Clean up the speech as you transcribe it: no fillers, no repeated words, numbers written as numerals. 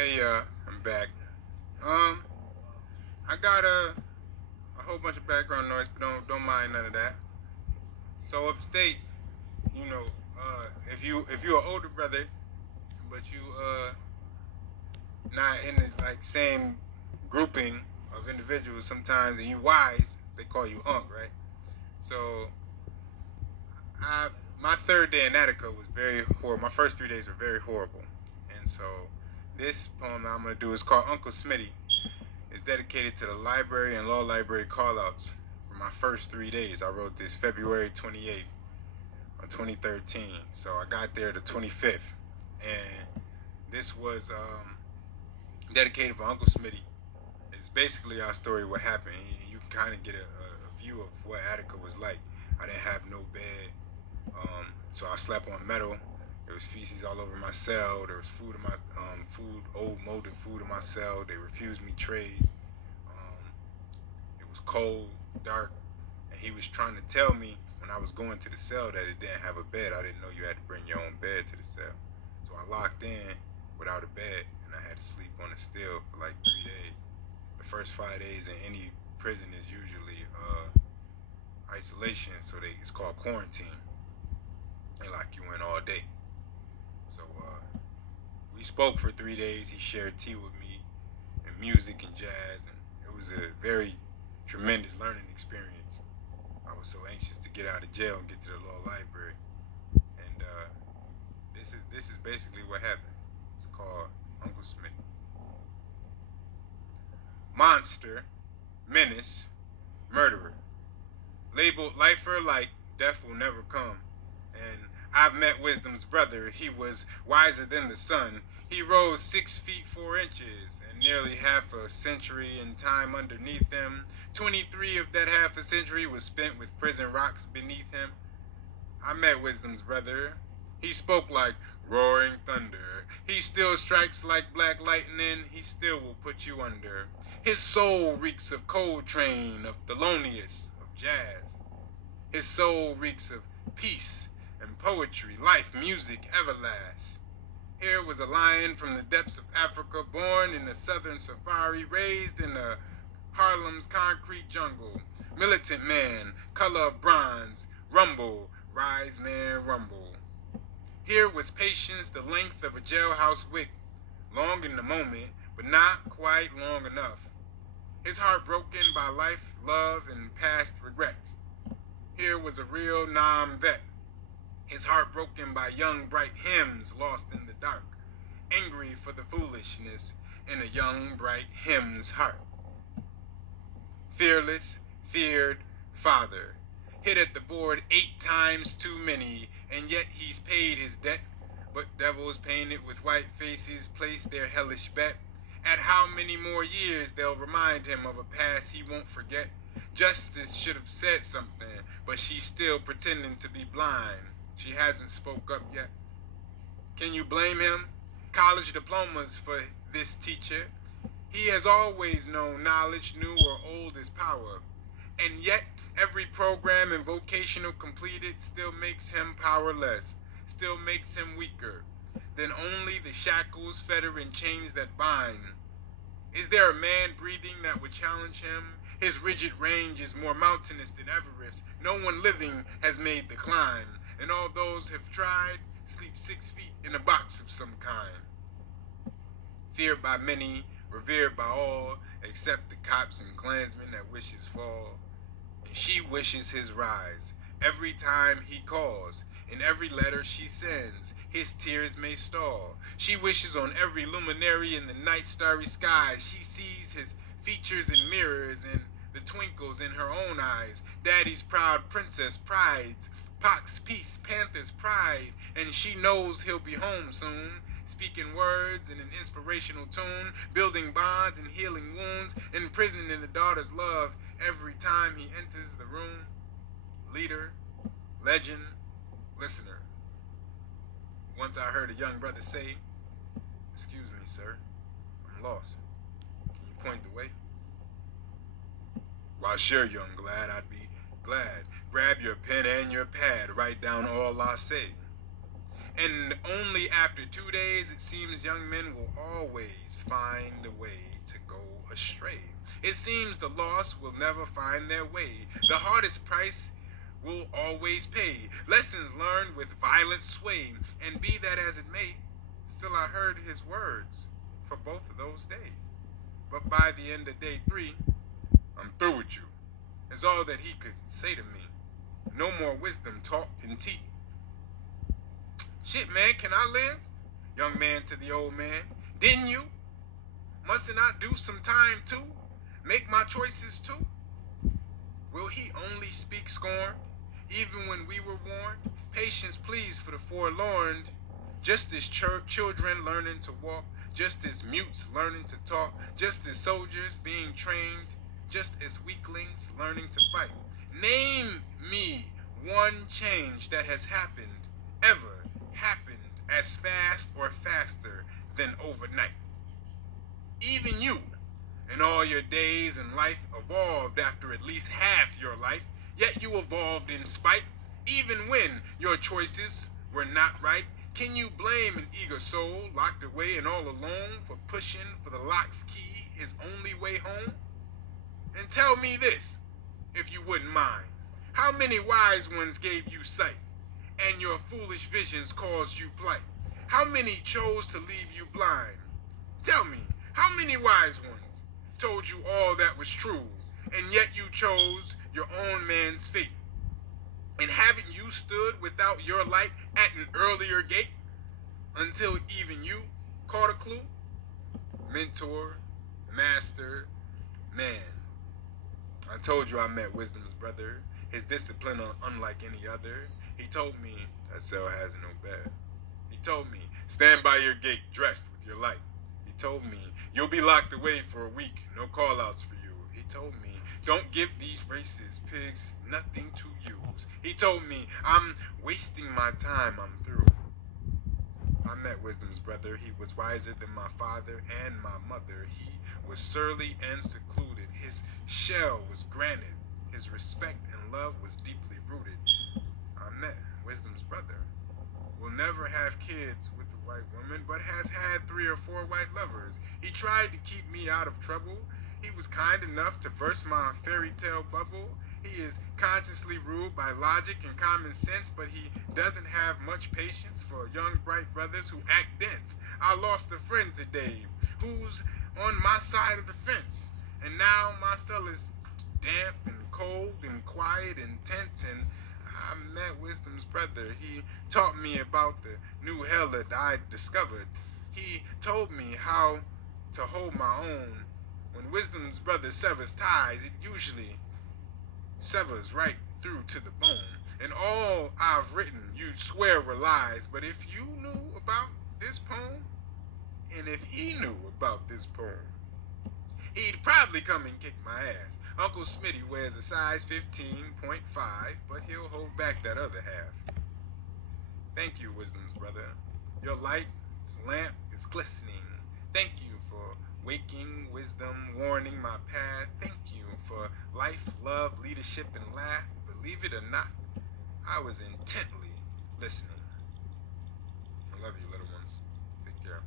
Hey, I'm back. I got a whole bunch of background noise, but don't mind none of that. So upstate, you know, if you're an older brother, but you not in the like same grouping of individuals sometimes, and you wise, they call you unk, right? So I my third day in Attica was very horrible. My first 3 days were very horrible, and so this poem that I'm gonna do is called Uncle Smitty. It's dedicated to the library and law library callouts for my first 3 days. I wrote this February 28th of 2013. So I got there the 25th. And this was dedicated for Uncle Smitty. It's basically our story, what happened. You can kind of get a view of what Attica was like. I didn't have no bed, so I slept on metal. There was feces all over my cell. There was food in my old molded food in my cell. They refused me trays. Um, It was cold, dark, and he was trying to tell me when I was going to the cell that it didn't have a bed. I didn't know you had to bring your own bed to the cell. So I locked in without a bed, and I had to sleep on a steel for like 3 days. The first 5 days in any prison is usually isolation, so it's called quarantine. They lock you in all day. So we spoke for 3 days. He shared tea with me and music and jazz, and it was a very tremendous learning experience. I was so anxious to get out of jail and get to the law library. And this is basically what happened. It's called Uncle Smith. Monster, menace, murderer. Labeled lifer like death will never come. And I've met wisdom's brother. He was wiser than the sun. He rose 6 feet 4 inches and nearly half a century in time underneath him. 23 of that half a century was spent with prison rocks beneath him. I met wisdom's brother. He spoke like roaring thunder. He still strikes like black lightning. He still will put you under. His soul reeks of Coltrane, of Thelonious, of jazz. His soul reeks of peace and poetry, life, music, everlast. Here was a lion from the depths of Africa, born in the southern safari, raised in the Harlem's concrete jungle. Militant man, color of bronze, rumble, rise man, rumble. Here was patience the length of a jailhouse wick, long in the moment, but not quite long enough. His heart broken by life, love, and past regrets. Here was a real vet, his heart broken by young bright hymns lost in the dark, angry for the foolishness in a young bright hymn's heart. Fearless, feared father, hit at the board 8 times too many, and yet he's paid his debt. But devils painted with white faces place their hellish bet at how many more years they'll remind him of a past he won't forget. Justice should have said something, but she's still pretending to be blind. She hasn't spoke up yet. Can you blame him? College diplomas for this teacher. He has always known knowledge, new or old, is power. And yet, every program and vocational completed still makes him powerless, still makes him weaker than only the shackles, fetter, and chains that bind. Is there a man breathing that would challenge him? His rigid range is more mountainous than Everest. No one living has made the climb, and all those have tried sleep 6 feet in a box of some kind. Feared by many, revered by all, except the cops and clansmen that wish his fall. And she wishes his rise every time he calls. In every letter she sends, his tears may stall. She wishes on every luminary in the night starry sky. She sees his features in mirrors and the twinkles in her own eyes. Daddy's proud princess prides. Pac's peace, Panther's pride. And she knows he'll be home soon, speaking words in an inspirational tune, building bonds and healing wounds, imprisoned in the daughter's love every time he enters the room. Leader, legend, listener. Once I heard a young brother say, "Excuse me, sir, I'm lost. Can you point the way?" Why, sure, young lad, I'd be glad. Grab your pen and your pad, write down all I say. And only after 2 days, it seems young men will always find a way to go astray. It seems the lost will never find their way. The hardest price will always pay. Lessons learned with violent sway. And be that as it may, still I heard his words for both of those days. But by the end of day 3, I'm through with you, is all that he could say to me. No more wisdom talk and teach. Shit, man, can I live? Young man to the old man. Didn't you? Mustn't I do some time too? Make my choices too? Will he only speak scorn, even when we were warned? Patience, please, for the forlorn. Just as children learning to walk, just as mutes learning to talk, just as soldiers being trained, just as weaklings learning to fight. Name me one change that has happened, ever happened as fast or faster than overnight. Even you, in all your days in life, evolved after at least half your life, yet you evolved in spite, even when your choices were not right. Can you blame an eager soul locked away and all alone for pushing for the lock's key, his only way home? And tell me this, if you wouldn't mind. How many wise ones gave you sight, and your foolish visions caused you plight? How many chose to leave you blind? Tell me, how many wise ones told you all that was true, and yet you chose your own man's fate? And haven't you stood without your light at an earlier gate until even you caught a clue? Mentor, master, man. I told you I met wisdom's brother. His discipline unlike any other. He told me that cell has no bed. He told me, stand by your gate dressed with your light. He told me, you'll be locked away for a week, no call-outs for you. He told me, don't give these racist pigs nothing to use. He told me, I'm wasting my time, I'm through. I met wisdom's brother. He was wiser than my father and my mother. He was surly and secluded. His shell was granite. His respect and love was deeply rooted. I met wisdom's brother. Will never have kids with a white woman, but has had 3 or 4 white lovers. He tried to keep me out of trouble. He was kind enough to burst my fairy tale bubble. He is consciously ruled by logic and common sense, but he doesn't have much patience for young bright brothers who act dense. I lost a friend today who's on my side of the fence, and now my cell is damp and cold and quiet and tense, and I met wisdom's brother. He taught me about the new hell that I discovered. He told me how to hold my own. When wisdom's brother severs ties, it usually severs right through to the bone. And all I've written, you'd swear were lies. But if you knew about this poem, and if he knew about this poem, he'd probably come and kick my ass. Uncle Smitty wears a size 15.5, but he'll hold back that other half. Thank you, wisdom's brother. Your light's lamp is glistening. Thank you for waking wisdom, warning my path. Thank you for life, love, leadership, and laugh. Believe it or not, I was intently listening. I love you, little ones. Take care.